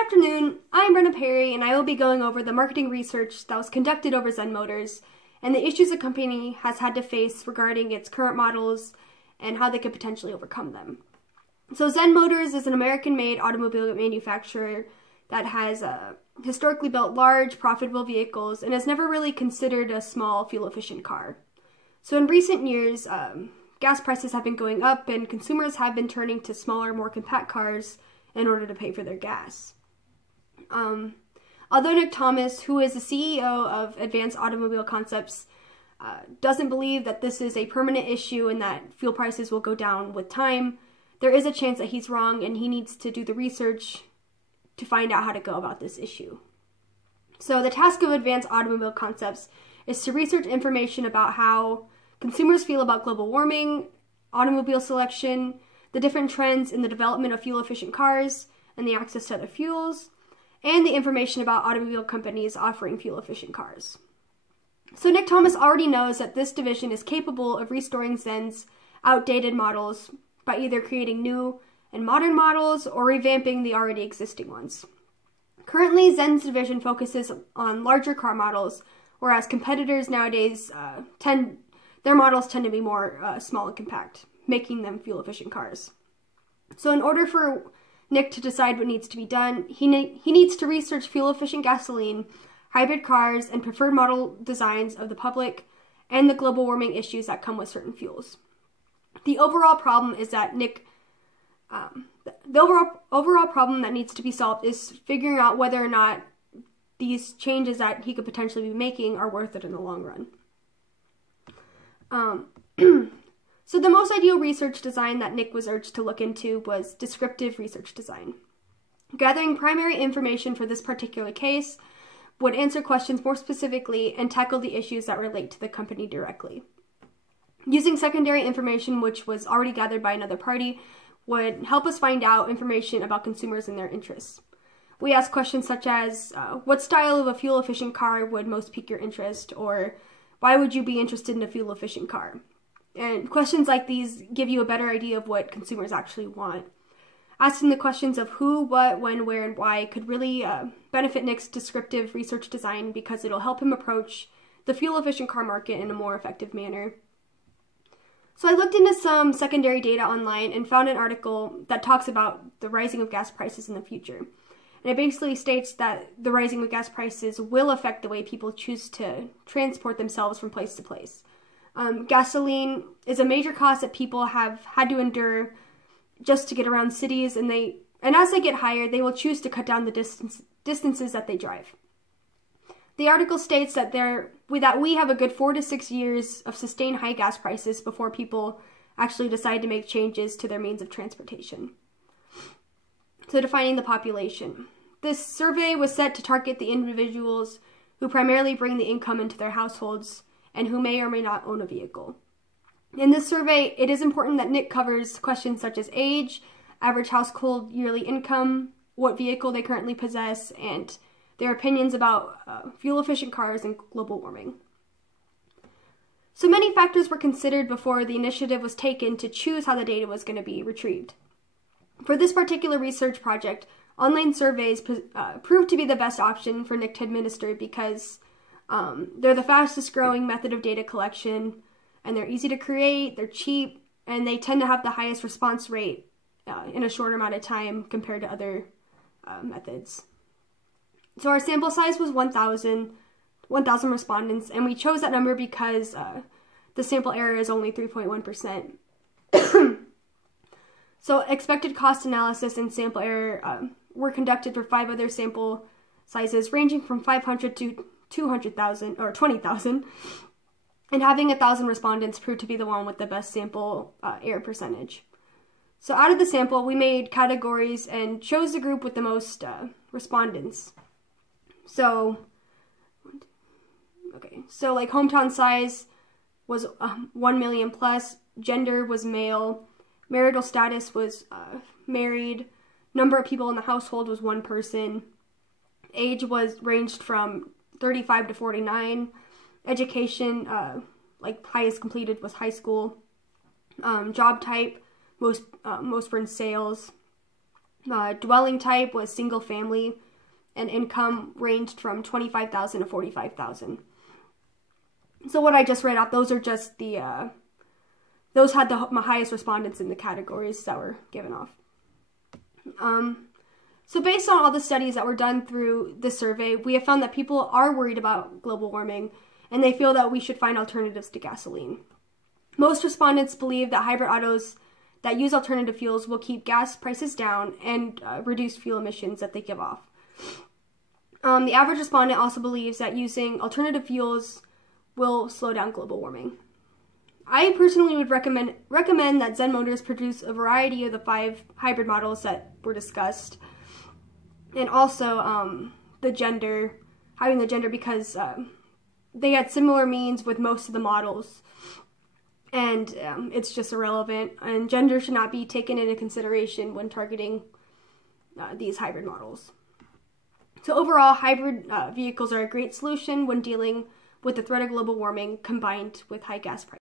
afternoon, I'm Brenna Perry, and I will be going over the marketing research that was conducted over Zen Motors and the issues the company has had to face regarding its current models and how they could potentially overcome them. So Zen Motors is an American-made automobile manufacturer that has historically built large, profitable vehicles and has never really considered a small, fuel-efficient car. So in recent years, gas prices have been going up and consumers have been turning to smaller, more compact cars in order to pay for their gas. Although Nick Thomas, who is the CEO of Advanced Automobile Concepts, doesn't believe that this is a permanent issue and that fuel prices will go down with time, there is a chance that he's wrong and he needs to do the research to find out how to go about this issue. So the task of Advanced Automobile Concepts is to research information about how consumers feel about global warming, automobile selection, the different trends in the development of fuel-efficient cars and the access to other fuels, and the information about automobile companies offering fuel-efficient cars. So Nick Thomas already knows that this division is capable of restoring Zen's outdated models by either creating new and modern models or revamping the already existing ones. Currently, Zen's division focuses on larger car models, whereas competitors nowadays their models tend to be more small and compact, making them fuel-efficient cars. So in order for Nick to decide what needs to be done, he needs to research fuel-efficient gasoline, hybrid cars, and preferred model designs of the public, and the global warming issues that come with certain fuels. The overall problem is that the overall problem that needs to be solved is figuring out whether or not these changes that he could potentially be making are worth it in the long run. So the most ideal research design that Nick was urged to look into was descriptive research design. Gathering primary information for this particular case would answer questions more specifically and tackle the issues that relate to the company directly. Using secondary information, which was already gathered by another party, would help us find out information about consumers and their interests. We ask questions such as, what style of a fuel-efficient car would most pique your interest, or why would you be interested in a fuel-efficient car? And questions like these give you a better idea of what consumers actually want. Asking the questions of who, what, when, where, and why could really benefit Nick's descriptive research design because it'll help him approach the fuel-efficient car market in a more effective manner. So I looked into some secondary data online and found an article that talks about the rising of gas prices in the future. And it basically states that the rising of gas prices will affect the way people choose to transport themselves from place to place. Gasoline is a major cost that people have had to endure just to get around cities, and as they get higher, they will choose to cut down the distances that they drive. The article states that we have a good 4 to 6 years of sustained high gas prices before people actually decide to make changes to their means of transportation. So defining the population. This survey was set to target the individuals who primarily bring the income into their households and who may or may not own a vehicle. In this survey, it is important that Nick covers questions such as age, average household yearly income, what vehicle they currently possess, and their opinions about fuel-efficient cars and global warming. So many factors were considered before the initiative was taken to choose how the data was going to be retrieved. For this particular research project, online surveys proved to be the best option for Nick to administer because they're the fastest growing method of data collection, and they're easy to create, they're cheap, and they tend to have the highest response rate in a short amount of time compared to other methods. So our sample size was 1,000 respondents, and we chose that number because the sample error is only 3.1%. So expected cost analysis and sample error were conducted for 5 other sample sizes ranging from 500 to 200,000 or 20,000, and having 1,000 respondents proved to be the one with the best sample error percentage. So out of the sample, we made categories and chose the group with the most respondents. So like hometown size was 1 million plus, gender was male, marital status was married, number of people in the household was 1 person, age ranged from 35 to 49, education, highest completed was high school, job type, most were in sales, Dwelling type was single family, and income ranged from $25,000 to $45,000. So what I just read out, those are just the those had the highest respondents in the categories that were given off. So based on all the studies that were done through this survey, we have found that people are worried about global warming, and they feel that we should find alternatives to gasoline. Most respondents believe that hybrid autos that use alternative fuels will keep gas prices down and reduce fuel emissions that they give off. The average respondent also believes that using alternative fuels will slow down global warming. I personally would recommend that Zen Motors produce a variety of the 5 hybrid models that were discussed, and also the gender, having the gender, because they had similar means with most of the models, and it's just irrelevant, and gender should not be taken into consideration when targeting these hybrid models. So overall, hybrid vehicles are a great solution when dealing with the threat of global warming combined with high gas prices.